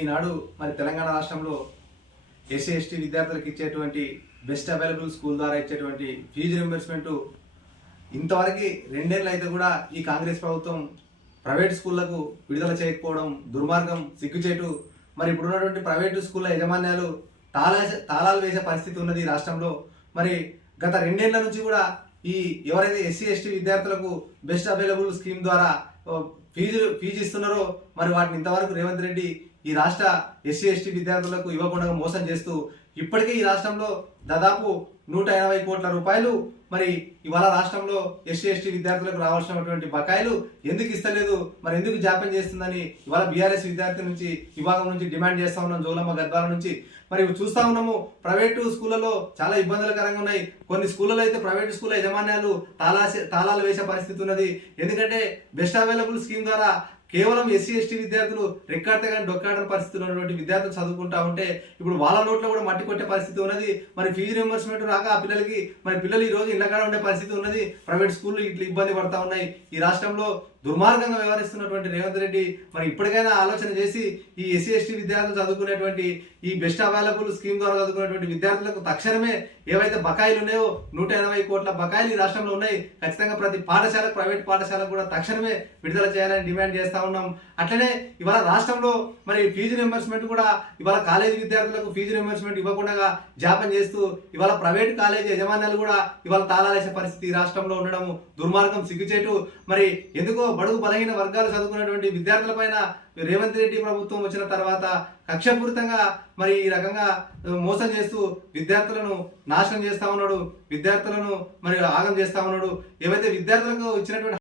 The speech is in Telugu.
ఈనాడు మరి తెలంగాణ రాష్ట్రంలో ఎస్సీ ఎస్టీ విద్యార్థులకు ఇచ్చేటువంటి బెస్ట్ అవైలబుల్ స్కూల్ ద్వారా ఇచ్చేటువంటి ఫీజు రింబర్స్మెంట్ ఇంతవరకు 2 ఏళ్ళు అయితే కూడా ఈ కాంగ్రెస్ ప్రభుత్వం ప్రైవేట్ స్కూళ్లకు విడుదల చేయకపోవడం దుర్మార్గం, సిగ్గుచేటు. మరి ఇప్పుడున్నటువంటి ప్రైవేటు స్కూళ్ళ యాజమాన్యాలు తాళాలు వేసే పరిస్థితి ఉన్నది ఈ రాష్ట్రంలో. మరి గత 2 ఏళ్ల నుంచి కూడా ఈ ఎవరైతే ఎస్సీ ఎస్టీ విద్యార్థులకు బెస్ట్ అవైలబుల్ స్కీమ్ ద్వారా ఫీజు ఇస్తున్నారో మరి వాటిని ఇంతవరకు రేవంత్ రెడ్డి ఈ రాష్ట్ర ఎస్సీ ఎస్టీ విద్యార్థులకు ఇవ్వకుండా మోసం చేస్తూ ఇప్పటికే ఈ రాష్ట్రంలో దాదాపు 180 కోట్ల రూపాయలు మరి ఇవాళ రాష్ట్రంలో ఎస్సీ ఎస్టీ విద్యార్థులకు రావాల్సినటువంటి బకాయిలు ఎందుకు ఇస్తలేదు, మరి ఎందుకు జాప్యం చేస్తుందని ఇవాళ బీఆర్ఎస్ విద్యార్థి నుంచి విభాగం నుంచి డిమాండ్ చేస్తా ఉన్నాం, జోలమ్మ గద్వాల నుంచి. మరి చూస్తా ఉన్నాము ప్రైవేటు స్కూళ్ళలో చాలా ఇబ్బందులకరంగా ఉన్నాయి. కొన్ని స్కూళ్ళలో అయితే ప్రైవేటు స్కూళ్ళ యాజమాన్యాలు తాళాలు వేసే పరిస్థితి ఉన్నది. ఎందుకంటే బెస్ట్ అవైలబుల్ స్కీమ్ ద్వారా కేవలం ఎస్సీ ఎస్టీ విద్యార్థులు రెక్కాడితే కానీ డొక్కాడని పరిస్థితులు ఉన్నటువంటి విద్యార్థులు చదువుకుంటా ఉంటే ఇప్పుడు వాళ్ళ నోట్లో కూడా మట్టి కొట్టే పరిస్థితి ఉన్నది. మరి ఫీజు రింబర్స్మెంట్ రాక ఆ పిల్లలకి మరి పిల్లలు ఈ రోజు ఇళ్ళకాడ ఉండే పరిస్థితి ఉన్నది. ప్రైవేట్ స్కూళ్ళు ఇట్లా ఇబ్బంది పడతా ఉన్నాయి. ఈ రాష్ట్రంలో దుర్మార్గంగా వ్యవహరిస్తున్నటువంటి రేవంత్ రెడ్డి మరి ఇప్పటికైనా ఆలోచన చేసి ఈ ఎస్సీ ఎస్టీ విద్యార్థులు చదువుకునేటువంటి ఈ బెస్ట్ అవైలబుల్ స్కీమ్ ద్వారా చదువుకునేటువంటి విద్యార్థులకు తక్షణమే ఏవైతే బకాయిలు ఉన్నాయో 180 కోట్ల బకాయిలు ఈ రాష్ట్రంలో ఉన్నాయి. ఖచ్చితంగా ప్రతి పాఠశాలకు ప్రైవేట్ పాఠశాలకు కూడా తక్షణమే విడుదల చేయాలని డిమాండ్ చేస్తా ఉన్నాం. అట్లనే ఇవాళ రాష్ట్రంలో మరి ఫీజు రింబర్స్మెంట్ కూడా ఇవాళ కాలేజీ విద్యార్థులకు ఫీజు రింబర్స్మెంట్ ఇవ్వకుండా జాప్యం చేస్తూ ఇవాళ ప్రైవేట్ కాలేజీ యజమాన్యాలు కూడా ఇవాళ తాళాలేసే పరిస్థితి ఈ రాష్ట్రంలో ఉండడం దుర్మార్గం, సిగ్గుచేటు. మరి ఎందుకో బడుగు బలహీన వర్గాలు చదువుకున్నటువంటి విద్యార్థుల పైన రేవంత్ రెడ్డి ప్రభుత్వం వచ్చిన తర్వాత కక్షపూరితంగా మరి ఈ రకంగా మోసం చేస్తూ విద్యార్థులను నాశనం చేస్తా ఉన్నాడు, విద్యార్థులను మరి ఆగం చేస్తా ఉన్నాడు. ఏవైతే విద్యార్థులకు ఇచ్చినటువంటి